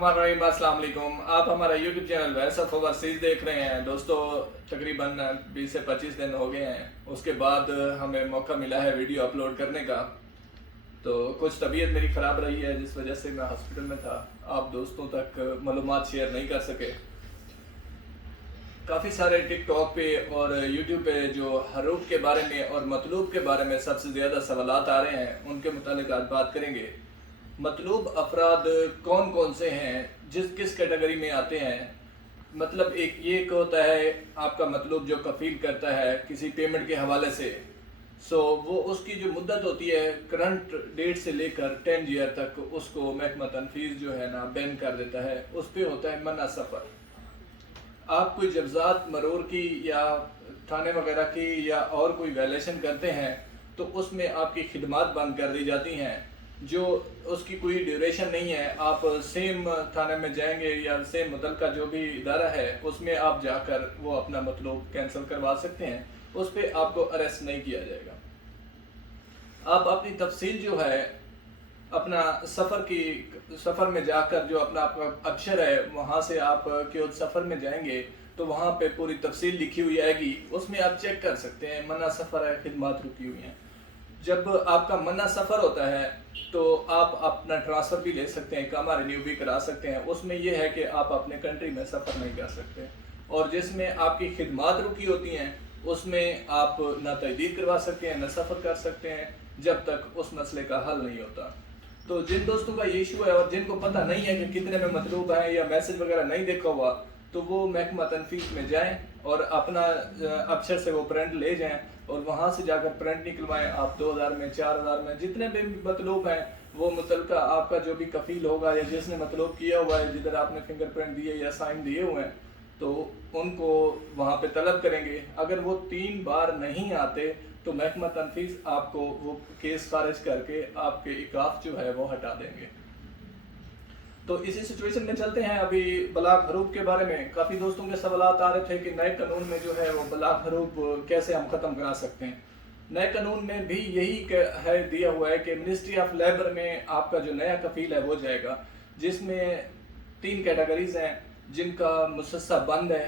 बिस्मिल्लाहिर्रहमानिर्रहीम। अस्सलाम वालेकुम। आप हमारा YouTube channel voice of overseas देख रहे हैं। दोस्तों तकरीबन 20 से 25 दिन हो गए हैं, उसके बाद हमें मौका मिला है वीडियो अपलोड करने का। तो कुछ तबीयत मेरी ख़राब रही है जिस वजह से मैं हॉस्पिटल में था, आप दोस्तों तक मालूमात शेयर नहीं कर सके। काफ़ी सारे टिकटॉक पे और यूट्यूब पे जो हरूफ के बारे में और मतलूब के बारे में सबसे ज़्यादा सवालात आ रहे हैं, उनके मुतालिक आज बात करेंगे। मतलूब अफराद कौन कौन से हैं, किस कैटेगरी में आते हैं। मतलब एक होता है आपका मतलूब जो कफील करता है किसी पेमेंट के हवाले से, वो उसकी जो मुद्दत होती है करंट डेट से लेकर 10 ईयर तक उसको महकमा तनफीज जो है ना बैन कर देता है। उस पर होता है मना सफ़र। आप कोई जब्ज़ात मरूर की या थाने वगैरह की या और कोई वायलेशन करते हैं तो उसमें आपकी खिदमात बंद कर दी जाती हैं, जो उसकी कोई ड्यूरेशन नहीं है। आप सेम थाने में जाएंगे या सेम मुतलका जो भी इदारा है उसमें आप जाकर वो अपना मतलब कैंसिल करवा सकते हैं, उस पर आपको अरेस्ट नहीं किया जाएगा। आप अपनी तफसील जो है अपना सफ़र में जाकर जो अपना आपका अक्षर है वहाँ से आप क्यों सफ़र में जाएंगे तो वहाँ पे पूरी तफसील लिखी हुई आएगी, उसमें आप चेक कर सकते हैं मना सफ़र है, खिदमात रुकी हुई हैं। जब आपका मना सफ़र होता है तो आप अपना ट्रांसफ़र भी ले सकते हैं, इकामा रिन्यू भी करा सकते हैं। उसमें यह है कि आप अपने कंट्री में सफ़र नहीं कर सकते। और जिसमें आपकी खिदमात रुकी होती हैं उसमें आप ना तजदीद करवा सकते हैं, ना सफ़र कर सकते हैं जब तक उस मसले का हल नहीं होता। तो जिन दोस्तों का ये इशू है और जिनको पता नहीं है कि कितने में मतलूब है या मैसेज वगैरह नहीं देखा हुआ, तो वो महकमा तनफीज में जाएं और अपना अक्षर से वो प्रिंट ले जाएं और वहाँ से जाकर प्रिंट निकलवाएं। आप 2000 में 4000 में जितने भी मतलूब हैं वो मुतलका आपका जो भी कफील होगा या जिसने मतलूब किया हुआ है, जिधर आपने फिंगरप्रिंट दिए या साइन दिए हुए हैं, तो उनको वहाँ पे तलब करेंगे। अगर वो 3 बार नहीं आते तो महकमा तनफीज आपको वो केस खारिज करके आपके इकाफ जो है वो हटा देंगे। तो इसी सिचुएशन में चलते हैं। अभी बलाग हरूफ के बारे में काफ़ी दोस्तों के सवालात आ रहे थे कि नए कानून में जो है वो बलाग हरूफ कैसे हम ख़त्म करा सकते हैं। नए कानून में भी यही है दिया हुआ है कि मिनिस्ट्री ऑफ लेबर में आपका जो नया कफील है वो जाएगा, जिसमें 3 कैटेगरीज हैं जिनका मुसस्सा बंद है,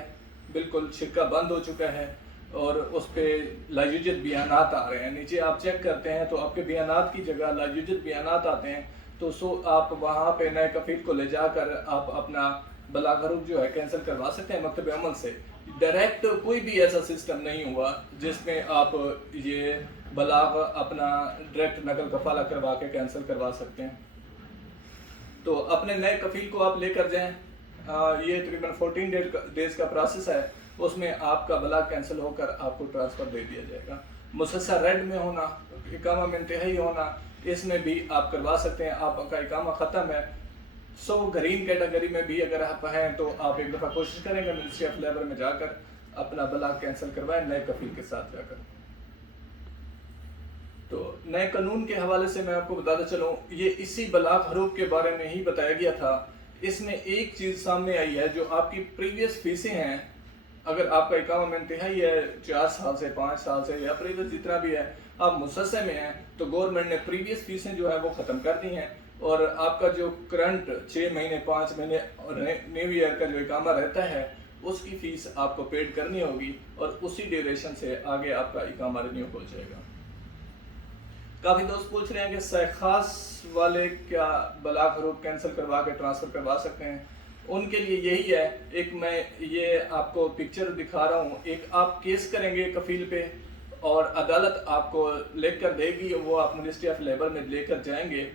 बिल्कुल शिक्का बंद हो चुका है और उस पर लायुजत बयानात आ रहे हैं। नीचे आप चेक करते हैं तो आपके बयानात की जगह लायुजत बयानात आते हैं। तो आप वहाँ पे नए कफील को ले जाकर आप अपना बलाग हरूफ जो है कैंसिल करवा सकते हैं मकतब अमल से। डायरेक्ट कोई भी ऐसा सिस्टम नहीं हुआ जिसमें आप ये बलाग अपना डायरेक्ट नकल कफाला करवा के कैंसिल करवा सकते हैं। तो अपने नए कफील को आप लेकर जाएं। ये तकरीबन 14 डेज का प्रोसेस है, उसमें आपका बलाग कैंसिल होकर आपको ट्रांसफ़र दे दिया जाएगा। मुसस्सा रेड में होना, इकामा में इंतहाई होना, इसमें भी आप करवा सकते हैं। आपका इकामा ख़त्म है। ग्रीन कैटेगरी में भी अगर आप हैं तो आप एक दफ़ा कोशिश करेंगे मिनिस्ट्री ऑफ लेबर में जाकर अपना बलाग कैंसिल करवाएं नए कफील के साथ जाकर। तो नए कानून के हवाले से मैं आपको बताता चलूँ, ये इसी बलाग हरूफ के बारे में ही बताया गया था। इसमें एक चीज़ सामने आई है, जो आपकी प्रीवियस फीसें हैं, अगर आपका इकामा में इंतहाई है 4 साल से 5 साल से या प्रीवियस जितना भी है, आप मुसस्से में हैं तो गवर्नमेंट ने प्रीवियस फीसें जो है वो ख़त्म कर दी हैं और आपका जो करंट 6 महीने 5 महीने और न्यू ईयर का जो इकामा रहता है उसकी फ़ीस आपको पेड करनी होगी और उसी ड्यूरेशन से आगे आपका इकामा रिन्यू हो जाएगा। काफ़ी दोस्त पूछ रहे हैं कि सहखास वाले क्या बलाग हरूफ कैंसिल करवा के ट्रांसफ़र करवा सकते हैं। उनके लिए यही है, एक मैं ये आपको पिक्चर दिखा रहा हूँ। एक आप केस करेंगे कफील पे और अदालत आपको लिख कर देगी, वो आप मिनिस्ट्री ऑफ लेबर में लेकर जाएंगे।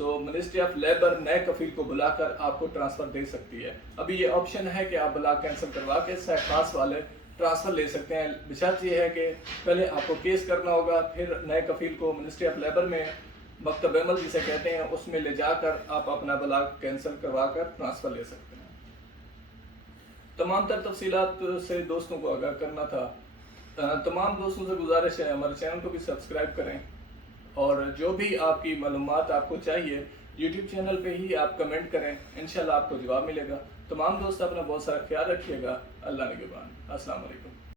मिनिस्ट्री ऑफ लेबर नए कफील को बुलाकर आपको ट्रांसफ़र दे सकती है। अभी ये ऑप्शन है कि आप बलाग कैंसिल करवा के सहखास वाले ट्रांसफ़र ले सकते हैं। बशर्त ये है कि पहले आपको केस करना होगा, फिर नए कफील को मिनिस्ट्री ऑफ लेबर में मकतब अमल जिसे कहते हैं उसमें ले जाकर आप अपना बलाग कैंसिल करवा कर ट्रांसफ़र ले सकते हैं। तमाम तर तफसीलात से दोस्तों को आगाह करना था। तमाम दोस्तों से गुजारिश है हमारे चैनल को भी सब्सक्राइब करें और जो भी आपकी मालूमात आपको चाहिए यूट्यूब चैनल पे ही आप कमेंट करें, इंशाल्लाह आपको जवाब मिलेगा। तमाम दोस्त अपना बहुत सारा ख्याल रखिएगा। अल्लाह निगहबान। अस्सलाम वालेकुम।